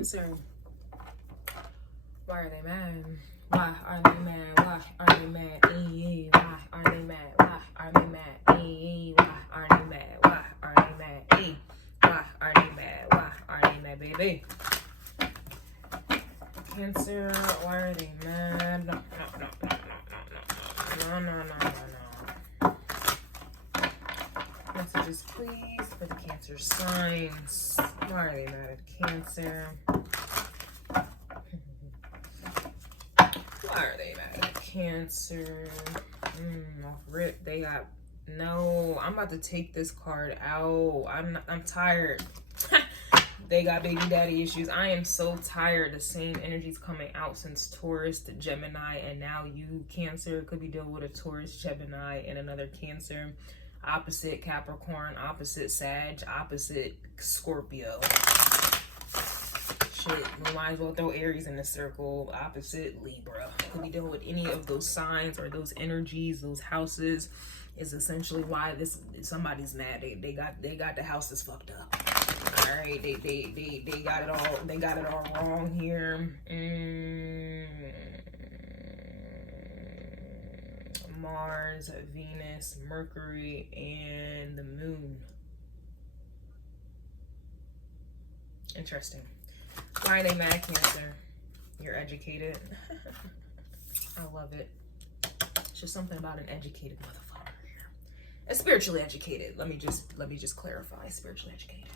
Cancer. Why are they mad? Why are they mad? Why are they mad? Why are they mad? Why are they mad? Why are they mad? Why are they mad? Why are they mad? Why are they mad, baby? Cancer, why are they mad? No. Messages, please, for the Cancer signs. Why are they mad at Cancer? Why are they mad at Cancer? Off rip, they got no. I'm about to take this card out. I'm tired. They got baby daddy issues. I am so tired. The same energy's coming out since Taurus to Gemini, and now you, Cancer, could be dealing with a Taurus, Gemini, and another Cancer. Opposite Capricorn, opposite Sag, opposite Scorpio. Shit, we might as well throw Aries in the circle. Opposite Libra. Could be dealing with any of those signs or those energies, those houses. Is essentially why somebody's mad. They got the houses fucked up. All right, they got it all wrong here. Mars, Venus, Mercury, and the Moon. Interesting. Why are they mad, Cancer? You're educated. I love it. It's just something about an educated motherfucker here. A spiritually educated. Let me just clarify. Spiritually educated.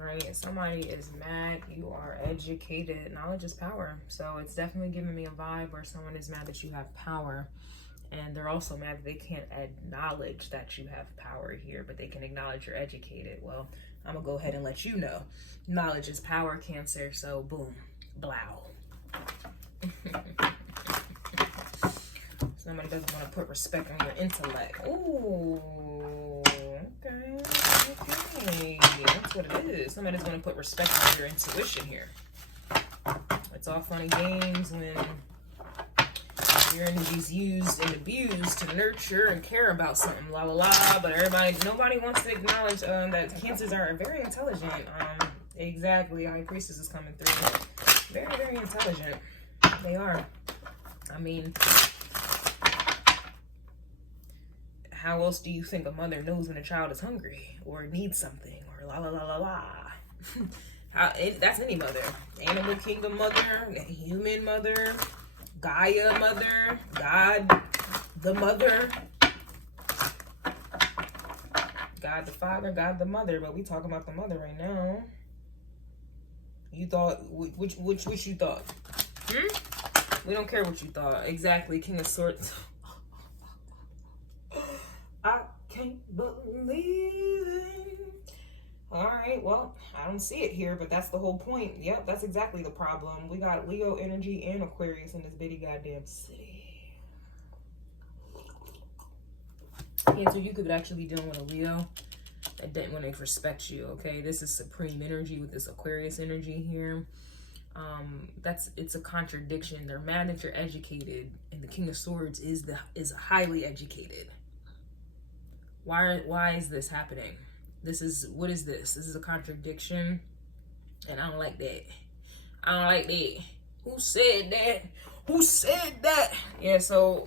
Alright, somebody is mad. You are educated. Knowledge is power. So it's definitely giving me a vibe where someone is mad that you have power. And they're also mad that they can't acknowledge that you have power here, but they can acknowledge you're educated. Well, I'm going to go ahead and let you know. Knowledge is power, Cancer. So boom, blow. Somebody doesn't want to put respect on your intellect. Ooh, okay. That's what it is. Somebody's going to put respect on your intuition here. It's all fun and games when your energy's used and abused to nurture and care about something, la la la. But nobody wants to acknowledge that Cancers are very intelligent. Exactly. High Priestess is coming through. Very, very intelligent. They are. I mean, how else do you think a mother knows when a child is hungry or needs something or la la la la la? That's any mother. Animal kingdom mother, human mother, Gaia mother, God the mother, God the father, God the mother. But we talking about the mother right now. You thought which you thought? We don't care what you thought. Exactly. King of Swords. I can't believe it. All right, well, I don't see it here, but that's the whole point. Yep, that's exactly the problem. We got Leo energy and Aquarius in this bitty goddamn city. Yeah, so you could actually be dealing with a Leo that didn't want to respect you, okay? This is supreme energy with this Aquarius energy here. It's a contradiction. They're mad that you're educated, and the King of Swords is highly educated. Why is this happening? What is this? This is a contradiction, and I don't like that. I don't like that. Who said that? Who said that? Yeah, so,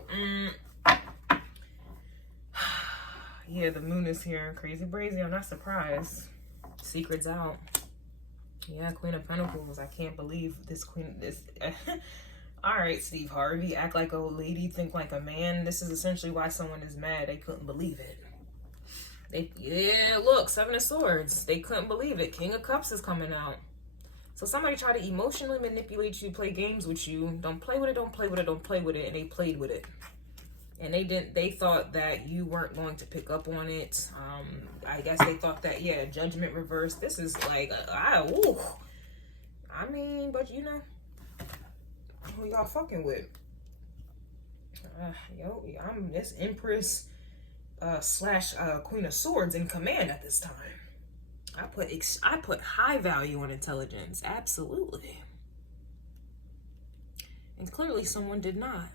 yeah, the Moon is here. Crazy brazy, I'm not surprised. Secrets out. Yeah, Queen of Pentacles. I can't believe this queen, all right, Steve Harvey, act like a lady, think like a man. This is essentially why someone is mad. They couldn't believe it. Yeah, look, Seven of Swords. They couldn't believe it. King of Cups is coming out. So somebody tried to emotionally manipulate you, play games with you. Don't play with it, don't play with it, don't play with it. And they played with it. And they thought that you weren't going to pick up on it. I guess they thought that, yeah, judgment reversed. This is like, I mean, but you know, who y'all fucking with? I'm this Empress / Queen of Swords in command at this time. I put high value on intelligence, absolutely. And clearly someone did not,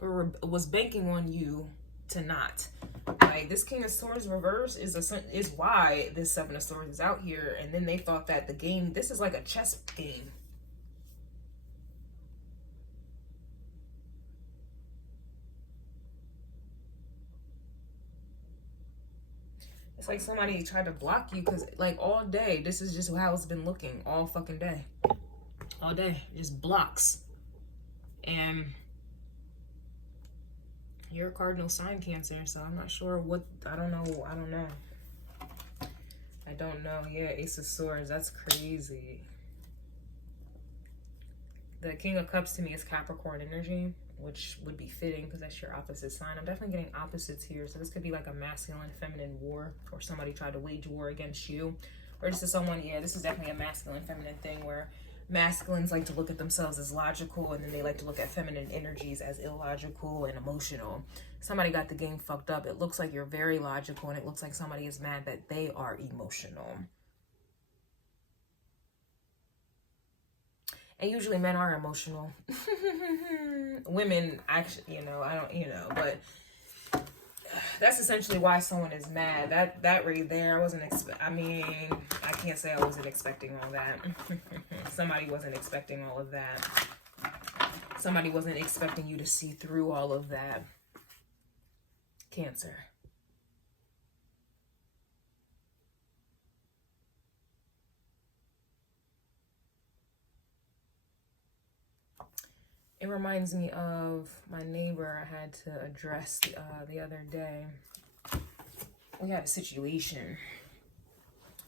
or was banking on you to not. Like, this King of Swords reverse is why this Seven of Swords is out here. And then they thought that the game, this is like a chess game. It's like somebody tried to block you because, like, all day, this is just how it's been looking all fucking day. All day, just blocks. And you're a cardinal sign, Cancer, so I'm not sure what, I don't know. Yeah, Ace of Swords, that's crazy. The King of Cups to me is Capricorn energy, which would be fitting because that's your opposite sign. I'm definitely getting opposites here. So this could be like a masculine, feminine war, or somebody tried to wage war against you. Or this is someone, yeah, this is definitely a masculine, feminine thing where masculines like to look at themselves as logical, and then they like to look at feminine energies as illogical and emotional. Somebody got the game fucked up. It looks like you're very logical, and it looks like somebody is mad that they are emotional. And usually men are emotional. Women, actually, I don't, but that's essentially why someone is mad. That right there, I can't say I wasn't expecting all that. Somebody wasn't expecting all of that. Somebody wasn't expecting you to see through all of that. Cancer. It reminds me of my neighbor I had to address the other day. We had a situation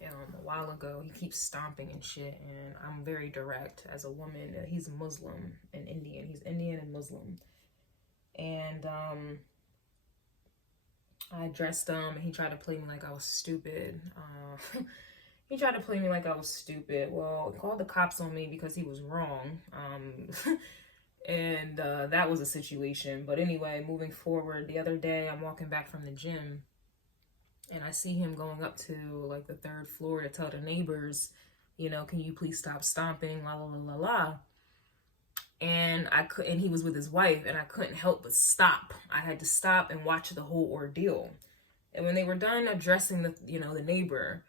a while ago. He keeps stomping and shit, and I'm very direct as a woman. He's Muslim and Indian. He's Indian and Muslim. And I addressed him, and he tried to play me like I was stupid. He tried to play me like I was stupid. Well, he called the cops on me because he was wrong. And that was a situation. But anyway, moving forward, the other day I'm walking back from the gym, and I see him going up to like the 3rd floor to tell the neighbors, can you please stop stomping, la la la la la. And and he was with his wife, and I couldn't help but stop. I had to stop and watch the whole ordeal. And when they were done addressing the neighbor,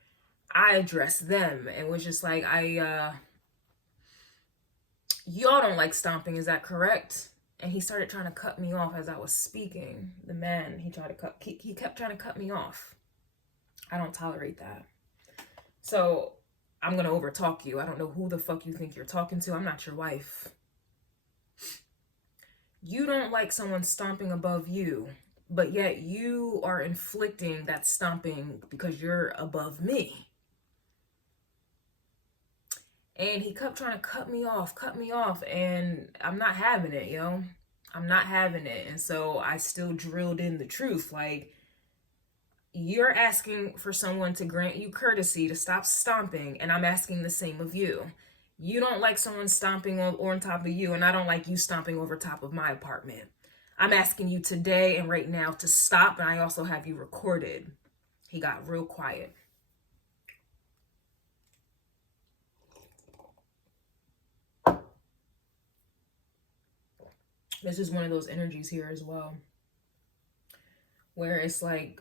I addressed them and was just like, y'all don't like stomping, is that correct? And he started trying to cut me off as I was speaking. The man, he kept trying to cut me off. I don't tolerate that. So I'm going to overtalk you. I don't know who the fuck you think you're talking to. I'm not your wife. You don't like someone stomping above you, but yet you are inflicting that stomping because you're above me. And he kept trying to cut me off, and I'm not having it, yo. I'm not having it. And so I still drilled in the truth. Like, you're asking for someone to grant you courtesy to stop stomping, and I'm asking the same of you. You don't like someone stomping on top of you, and I don't like you stomping over top of my apartment. I'm asking you today and right now to stop, and I also have you recorded. He got real quiet. This is one of those energies here as well, where it's like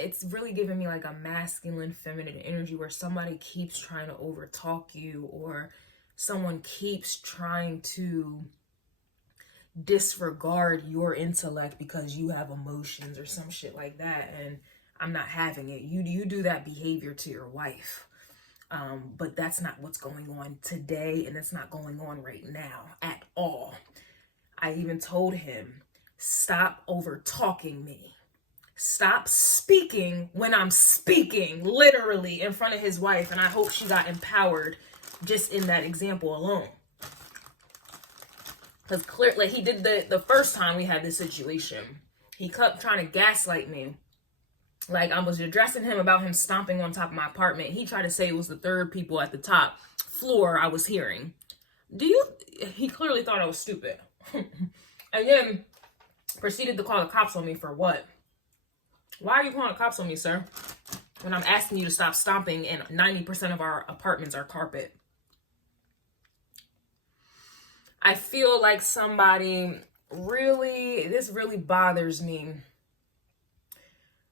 it's really giving me like a masculine, feminine energy where somebody keeps trying to overtalk you, or someone keeps trying to disregard your intellect because you have emotions or some shit like that. And I'm not having it. You do that behavior to your wife. But that's not what's going on today, and it's not going on right now at all. I even told him, stop over talking me. Stop speaking when I'm speaking, literally in front of his wife. And I hope she got empowered just in that example alone. Because clearly he did the first time we had this situation. He kept trying to gaslight me. Like, I was addressing him about him stomping on top of my apartment. He tried to say it was the 3rd people at the top floor I was hearing. He clearly thought I was stupid. And then proceeded to call the cops on me for what? Why are you calling the cops on me, sir? When I'm asking you to stop stomping and 90% of our apartments are carpet. I feel like somebody this really bothers me.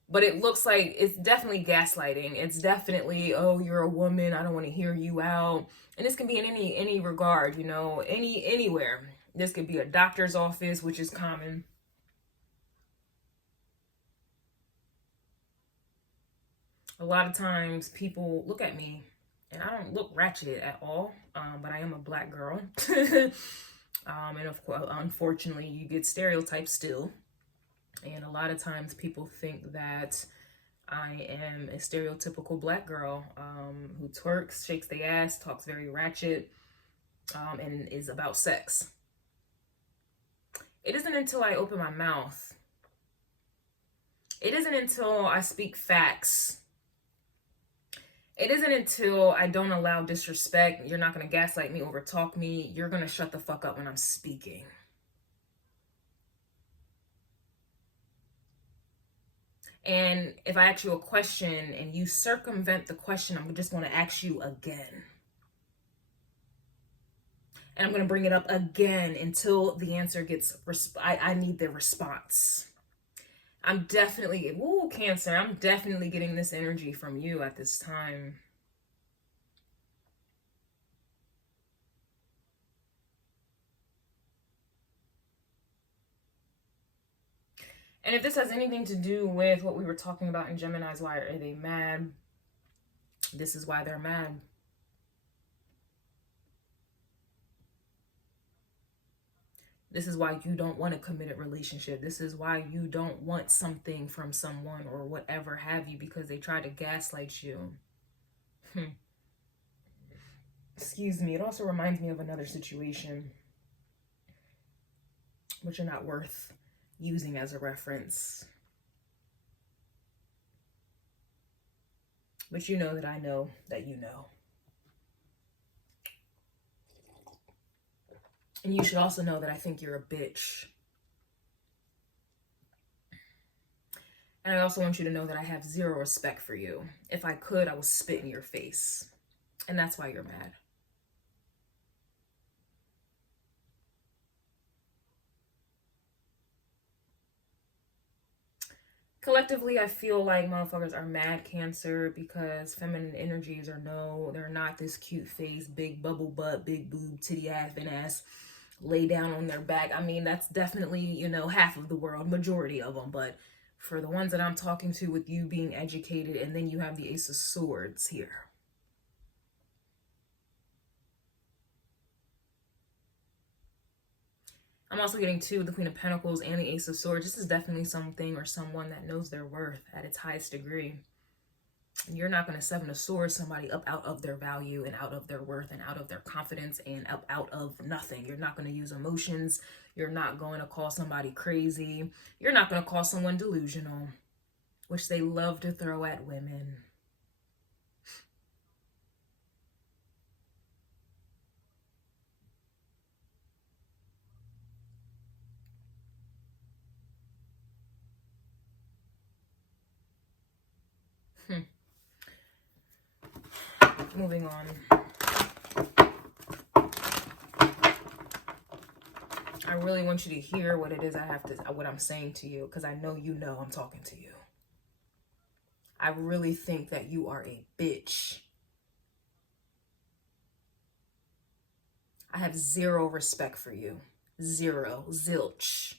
But it looks like it's definitely gaslighting. It's definitely, oh, you're a woman, I don't want to hear you out. And this can be in any regard, you know, anywhere. This could be a doctor's office, which is common. A lot of times people look at me, and I don't look ratchet at all, but I am a black girl. And of course, unfortunately, you get stereotypes still. And a lot of times people think that I am a stereotypical black girl who twerks, shakes their ass, talks very ratchet, and is about sex. It isn't until I open my mouth. It isn't until I speak facts. It isn't until I don't allow disrespect. You're not going to gaslight me, overtalk me. You're going to shut the fuck up when I'm speaking. And if I ask you a question and you circumvent the question, I'm just going to ask you again. And I'm going to bring it up again until the answer gets, I need the response. I'm definitely, ooh, Cancer, I'm definitely getting this energy from you at this time. And if this has anything to do with what we were talking about in Gemini's, why are they mad? This is why they're mad. This is why you don't want a committed relationship. This is why you don't want something from someone or whatever have you, because they try to gaslight you. Excuse me. It also reminds me of another situation, which are not worth using as a reference. But you know that I know that you know. And you should also know that I think you're a bitch. And I also want you to know that I have zero respect for you. If I could, I would spit in your face. And that's why you're mad. Collectively, I feel like motherfuckers are mad, Cancer, because feminine energies are they're not this cute face, big bubble butt, big boob, titty ass, and ass, lay down on their back. I mean, that's definitely, you know, half of the world, majority of them. But for the ones that I'm talking to, with you being educated, and then you have the Ace of Swords here. I'm also getting too the Queen of Pentacles and the Ace of Swords. This is definitely something or someone that knows their worth at its highest degree. You're not going to Seven of Swords somebody up out of their value and out of their worth and out of their confidence and up out of nothing. You're not going to use emotions. You're not going to call somebody crazy. You're not going to call someone delusional, which they love to throw at women. Moving on. I really want you to hear what it is what I'm saying to you, because I know you know I'm talking to you. I really think that you are a bitch. I have zero respect for you. Zero. Zilch.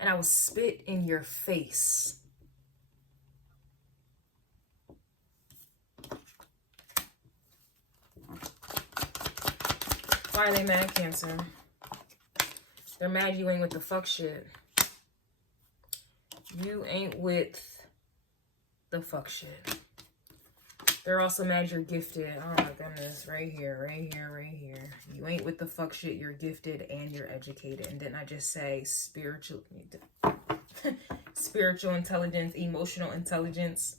And I will spit in your face. Why are they mad, Cancer? They're mad you ain't with the fuck shit. You ain't with the fuck shit. They're also mad you're gifted. Oh my goodness. Right here, right here, right here. You ain't with the fuck shit. You're gifted and you're educated. And didn't I just say spiritual intelligence, emotional intelligence?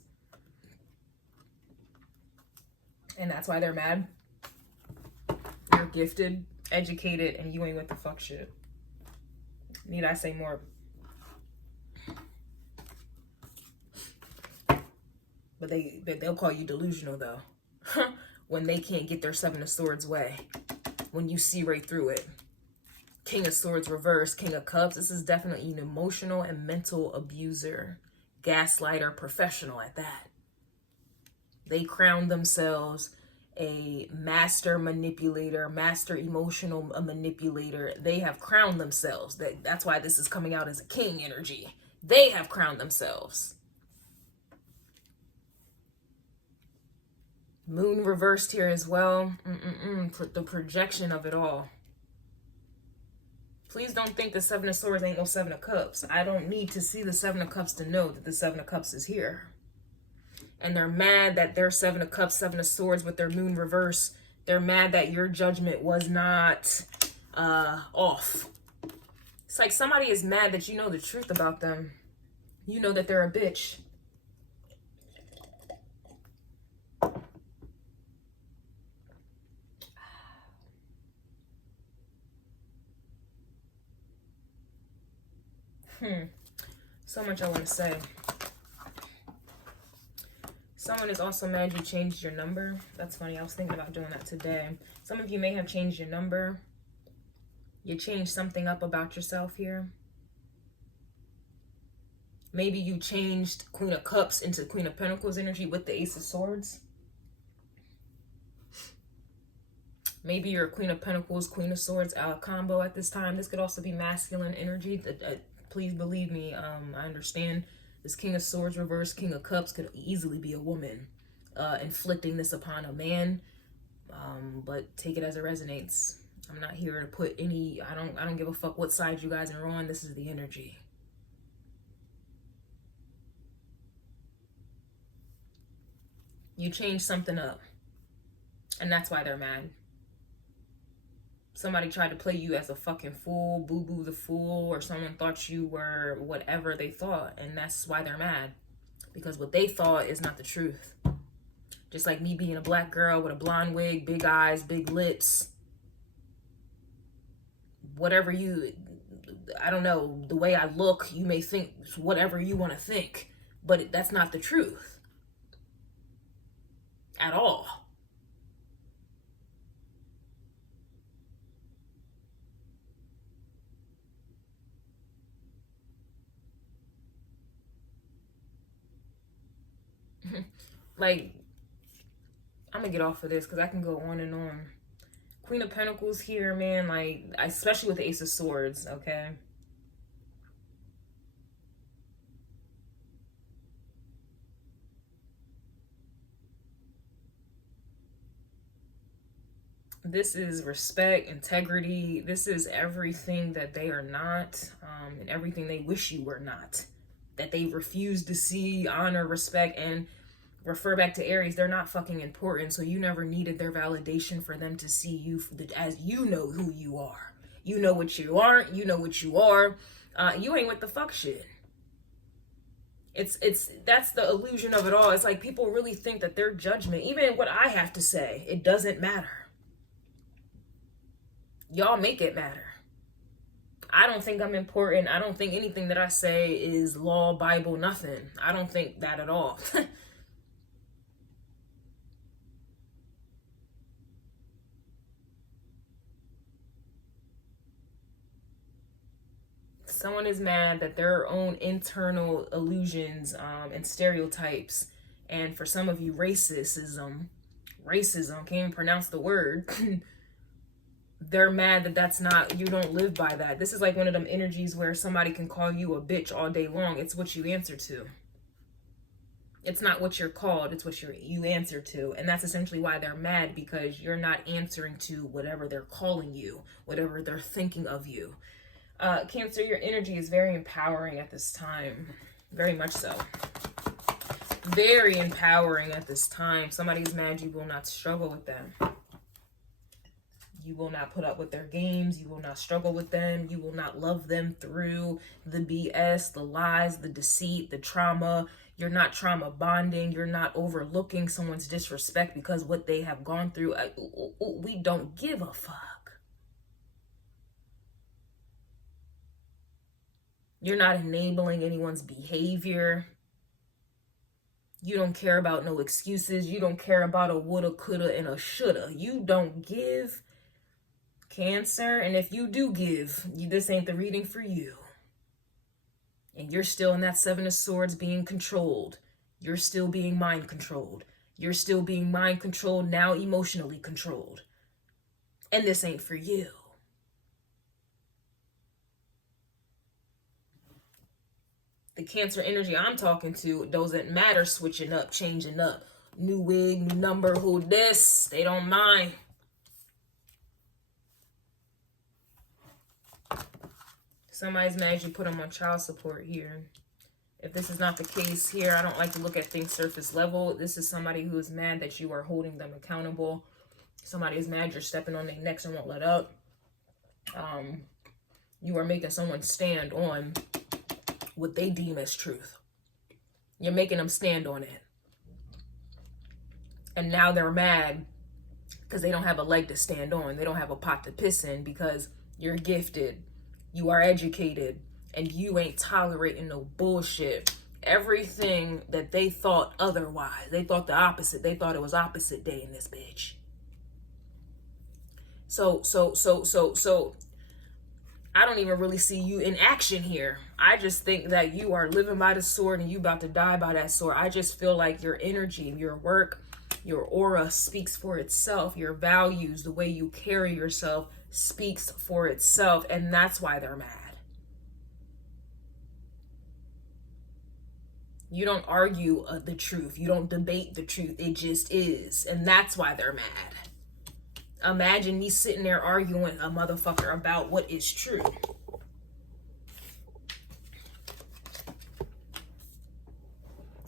And that's why they're mad. You're gifted, educated, and you ain't with the fuck shit. Need I say more? But they'll call you delusional though. When they can't get their Seven of Swords way. When you see right through it. King of Swords reverse, King of Cups. This is definitely an emotional and mental abuser. Gaslighter, professional at that. They crown themselves a master manipulator, master emotional manipulator. They have crowned themselves. That's why this is coming out as a king energy. They have crowned themselves. Moon reversed here as well. The projection of it all. Please don't think the Seven of Swords ain't no Seven of Cups. I don't need to see the Seven of Cups to know that the Seven of Cups is here. And they're mad that their Seven of Cups, Seven of Swords with their moon reverse, they're mad that your judgment was not off. It's like somebody is mad that you know the truth about them. You know that they're a bitch. So much I want to say. Someone is also mad you changed your number. That's funny. I was thinking about doing that today. Some of you may have changed your number. You changed something up about yourself here. Maybe you changed Queen of Cups into Queen of Pentacles energy with the Ace of Swords. Maybe you're a Queen of Pentacles, Queen of Swords combo at this time. This could also be masculine energy. Please believe me, I understand. This King of Swords reverse, King of Cups could easily be a woman inflicting this upon a man. But take it as it resonates. I'm not here to put any, I don't give a fuck what side you guys are on. This is the energy. You changed something up. And that's why they're mad. Somebody tried to play you as a fucking fool, boo-boo the fool, or someone thought you were whatever they thought, and that's why they're mad. Because what they thought is not the truth. Just like me being a black girl with a blonde wig, big eyes, big lips. Whatever you, I don't know, the way I look, you may think whatever you want to think, but that's not the truth. At all. Like, I'm gonna get off of this because I can go on and on. Queen of Pentacles here, man, like, especially with the Ace of Swords, okay? This is respect, integrity. This is everything that they are not, and everything they wish you were not. That they refuse to see, honor, respect, and refer back to Aries. They're not fucking important, so you never needed their validation for them to see you as you know who you are. You know what you aren't. You know what you are. You ain't with the fuck shit. That's the illusion of it all. It's like people really think that their judgment, even what I have to say, it doesn't matter. Y'all make it matter. I don't think I'm important. I don't think anything that I say is law, Bible, nothing. I don't think that at all. Someone is mad that their own internal illusions and stereotypes, and for some of you, racism, can't even pronounce the word. They're mad that that's not, you don't live by that. This is like one of them energies where somebody can call you a bitch all day long. It's what you answer to. It's not what you're called, it's what you answer to. And that's essentially why they're mad, because you're not answering to whatever they're calling you, whatever they're thinking of you. Cancer, your energy is very empowering at this time. Very much so. Very empowering at this time. Somebody's mad you will not struggle with them. You will not put up with their games. You will not struggle with them. You will not love them through the BS, the lies, the deceit, the trauma. You're not trauma bonding. You're not overlooking someone's disrespect because what they have gone through. We don't give a fuck. You're not enabling anyone's behavior. You don't care about no excuses. You don't care about a woulda, coulda, and a shoulda. You don't give, Cancer. And if you do give, this ain't the reading for you. And you're still in that Seven of Swords being controlled. You're still being mind controlled. You're still being mind controlled, now emotionally controlled. And this ain't for you. The Cancer energy I'm talking to doesn't matter switching up, changing up. New wig, new number, who this? They don't mind. Somebody's mad you put them on child support here. If this is not the case here, I don't like to look at things surface level. This is somebody who is mad that you are holding them accountable. Somebody is mad you're stepping on their necks and won't let up. You are making someone stand on what they deem as truth. You're making them stand on it. And now they're mad because they don't have a leg to stand on. They don't have a pot to piss in because you're gifted. You are educated. And you ain't tolerating no bullshit. Everything that they thought otherwise. They thought the opposite. They thought it was opposite day in this bitch. So I don't even really see you in action here. I just think that you are living by the sword and you about to die by that sword. I just feel like your energy, your work, your aura speaks for itself. Your values, the way you carry yourself speaks for itself. And that's why they're mad. You don't argue the truth. You don't debate the truth. It just is. And that's why they're mad. Imagine me sitting there arguing a motherfucker about what is true.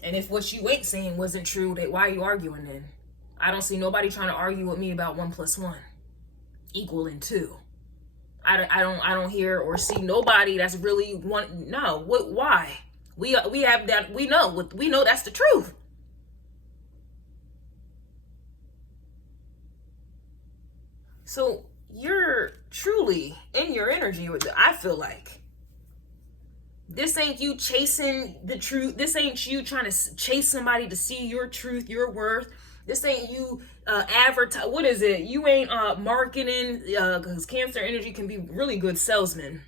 And if what you ain't saying wasn't true, then why are you arguing then? I don't see nobody trying to argue with me about 1 + 1 equaling 2. I don't hear or see nobody that's really one. No, what? Why? We have that. We know that's the truth. So you're truly in your energy with it. I feel like this ain't you chasing the truth. This ain't you trying to chase somebody to see your truth, your worth. This ain't you advertise. What is it? You ain't marketing, because Cancer energy can be really good salesman.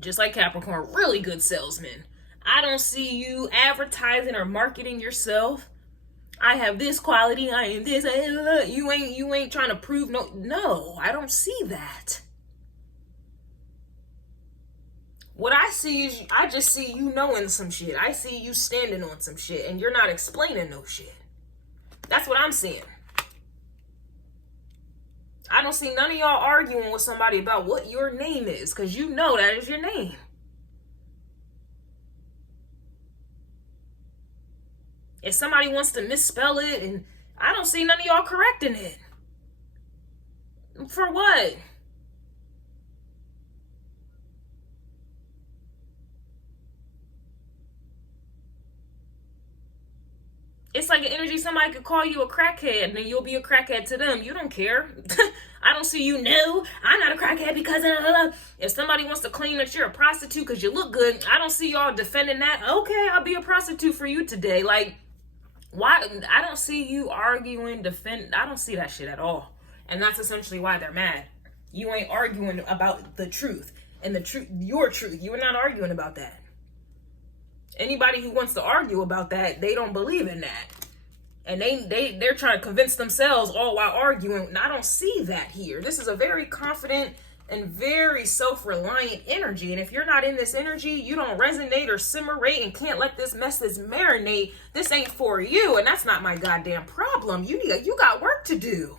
Just like Capricorn, really good salesman. I don't see you advertising or marketing yourself. I have this quality. I am this. You ain't trying to prove no. I don't see that. What I see is I just see you knowing some shit. I see you standing on some shit, and you're not explaining no shit. That's what I'm seeing. I don't see none of y'all arguing with somebody about what your name is, because you know that is your name. If somebody wants to misspell it, and I don't see none of y'all correcting it. For what? It's like an energy, somebody could call you a crackhead and then you'll be a crackhead to them. You don't care. I don't see you. No, I'm not a crackhead because if somebody wants to claim that you're a prostitute because you look good, I don't see y'all defending that. Okay, I'll be a prostitute for you today. Like, why? I don't see you arguing, defend. I don't see that shit at all. And that's essentially why they're mad. You ain't arguing about the truth and the truth, your truth. You are not arguing about that. Anybody who wants to argue about that, they don't believe in that. And they're trying to convince themselves all while arguing. And I don't see that here. This is a very confident and very self-reliant energy. And if you're not in this energy, you don't resonate or simmerate and can't let this message marinate. This ain't for you. And that's not my goddamn problem. You got work to do.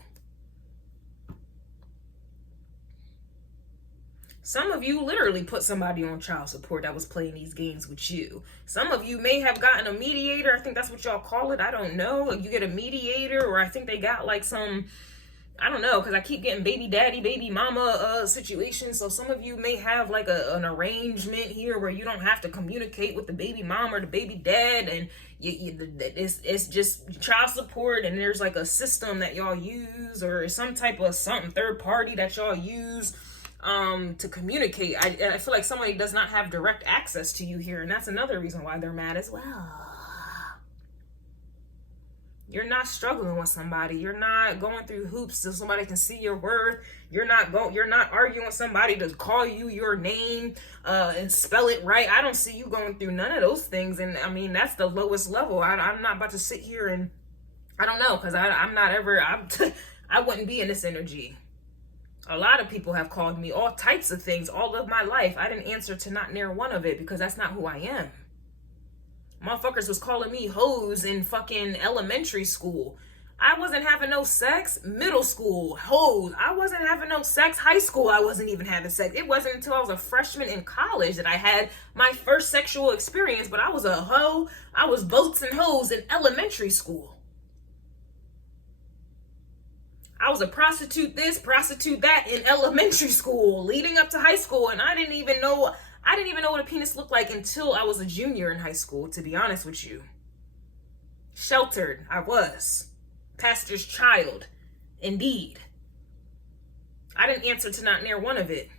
Some of you literally put somebody on child support that was playing these games with you. Some of you may have gotten a mediator. I think that's what y'all call it. I don't know. You get a mediator, or I think they got like some, I don't know, because I keep getting baby daddy, baby mama situations. So some of you may have like an arrangement here where you don't have to communicate with the baby mom or the baby dad, and it's just child support, and there's like a system that y'all use, or some type of something third party that y'all use to communicate. I feel like somebody does not have direct access to you here, and that's another reason why they're mad as well. You're not struggling with somebody. You're not going through hoops so somebody can see your worth. You're not arguing with somebody to call you your name and spell it right. I don't see you going through none of those things. And I mean, that's the lowest level. I'm not about to sit here and I don't know, because I'm not ever, I wouldn't be in this energy. A lot of people have called me all types of things all of my life. I didn't answer to not near one of it because that's not who I am. Motherfuckers was calling me hoes in fucking elementary school. I wasn't having no sex. Middle school, hoes. I wasn't having no sex. High school, I wasn't even having sex. It wasn't until I was a freshman in college that I had my first sexual experience, but I was a hoe. I was boats and hoes in elementary school. I was a prostitute this, prostitute that in elementary school, leading up to high school, and I didn't even know what a penis looked like until I was a junior in high school, to be honest with you. Sheltered, I was. Pastor's child, indeed. I didn't answer to not near one of it.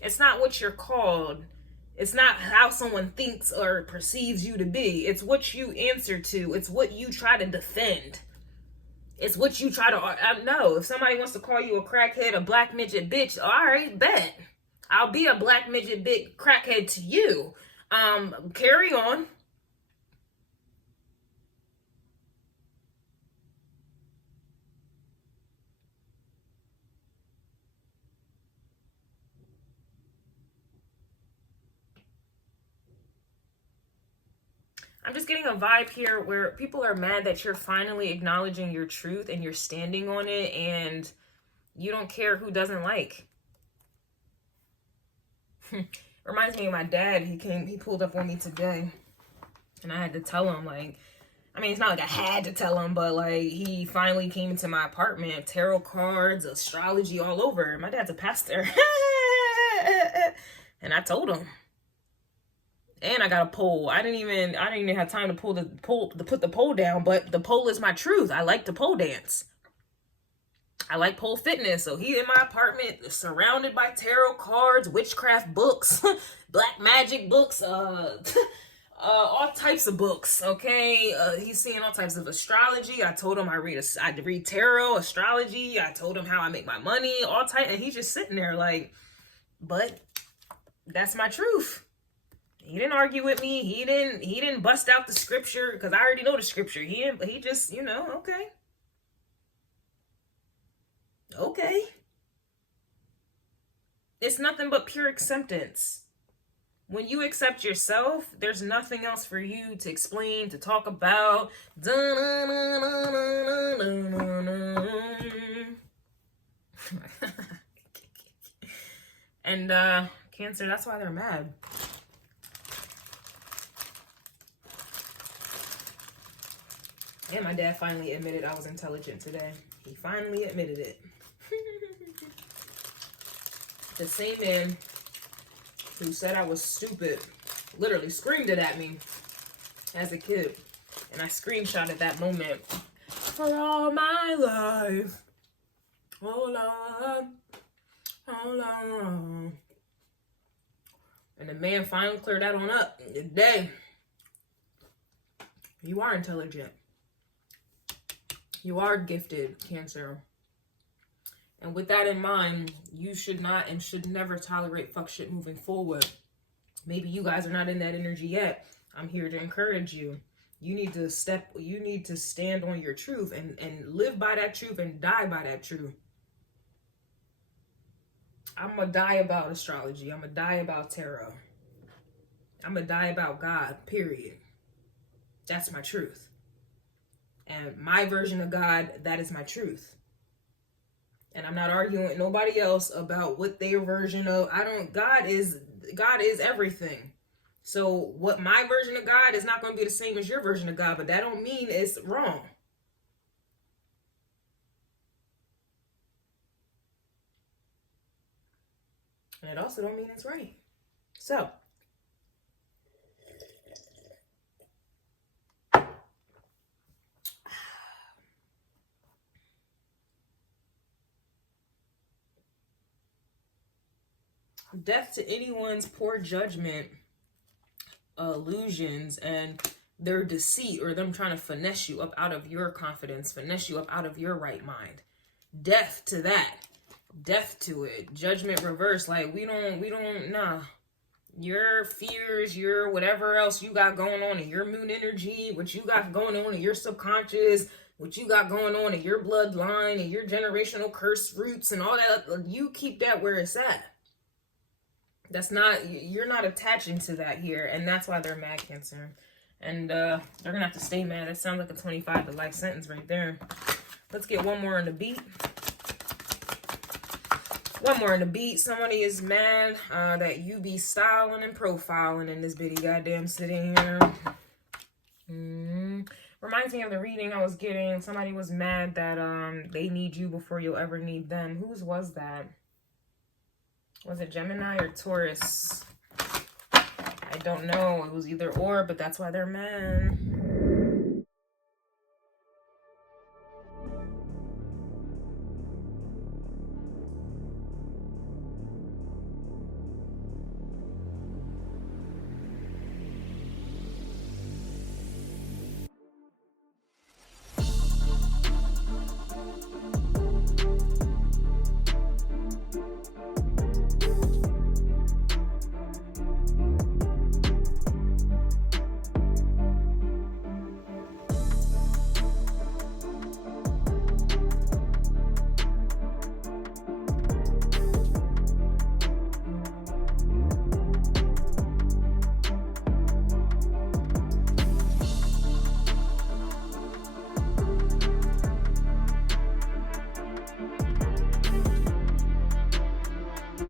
It's not what you're called. It's not how someone thinks or perceives you to be. It's what you answer to. It's what you try to defend. It's what you try to know. If somebody wants to call you a crackhead, a black midget bitch, all right, bet. I'll be a black midget bitch crackhead to you. Carry on. I'm just getting a vibe here where people are mad that you're finally acknowledging your truth and you're standing on it and you don't care who doesn't like. Reminds me of my dad. He pulled up on me today and I had to tell him, like, I mean, it's not like I had to tell him, but like he finally came into my apartment, tarot cards, astrology all over. My dad's a pastor. And I told him. And I got a pole. I didn't even have time to put the pole down, but the pole is my truth. I like to pole dance. I like pole fitness. So he in my apartment, surrounded by tarot cards, witchcraft books, black magic books, all types of books. Okay, he's seeing all types of astrology. I told him I read tarot, astrology. I told him how I make my money, all type, and he's just sitting there like, but that's my truth. He didn't argue with me. He didn't bust out the scripture because I already know the scripture. He just, you know, okay. Okay. It's nothing but pure acceptance. When you accept yourself, there's nothing else for you to explain, to talk about. And Cancer, that's why they're mad. And my dad finally admitted I was intelligent today. He finally admitted it. The same man who said I was stupid literally screamed it at me as a kid. And I screenshotted that moment. For all my life. Oh Lord. Oh Lord. And the man finally cleared that on up today. You are intelligent. You are gifted, Cancer. And with that in mind, you should not and should never tolerate fuck shit moving forward. Maybe you guys are not in that energy yet. I'm here to encourage you. You need to stand on your truth and live by that truth and die by that truth. I'm gonna die about astrology. I'm gonna die about tarot. I'm gonna die about God, period. That's my truth. And my version of God, that is my truth. And I'm not arguing with nobody else about what their version of, God is everything. So what my version of God is not going to be the same as your version of God, but that don't mean it's wrong. And it also don't mean it's right. So, death to anyone's poor judgment illusions and their deceit, or them trying to finesse you up out of your confidence, finesse you up out of your right mind. Death to that. Death to it. Judgment reverse. Like, we don't, nah. Your fears, your whatever else you got going on in your moon energy, what you got going on in your subconscious, what you got going on in your bloodline and your generational curse roots and all that, you keep that where it's at. That's not, you're not attaching to that here. And that's why they're mad, Cancer. And they're going to have to stay mad. It sounds like a 25 to life sentence right there. Let's get one more on the beat. One more in the beat. Somebody is mad that you be styling and profiling in this bitty goddamn sitting here. Reminds me of the reading I was getting. Somebody was mad that they need you before you'll ever need them. Whose was that? Was it Gemini or Taurus? I don't know. It was either or, but that's why they're mad.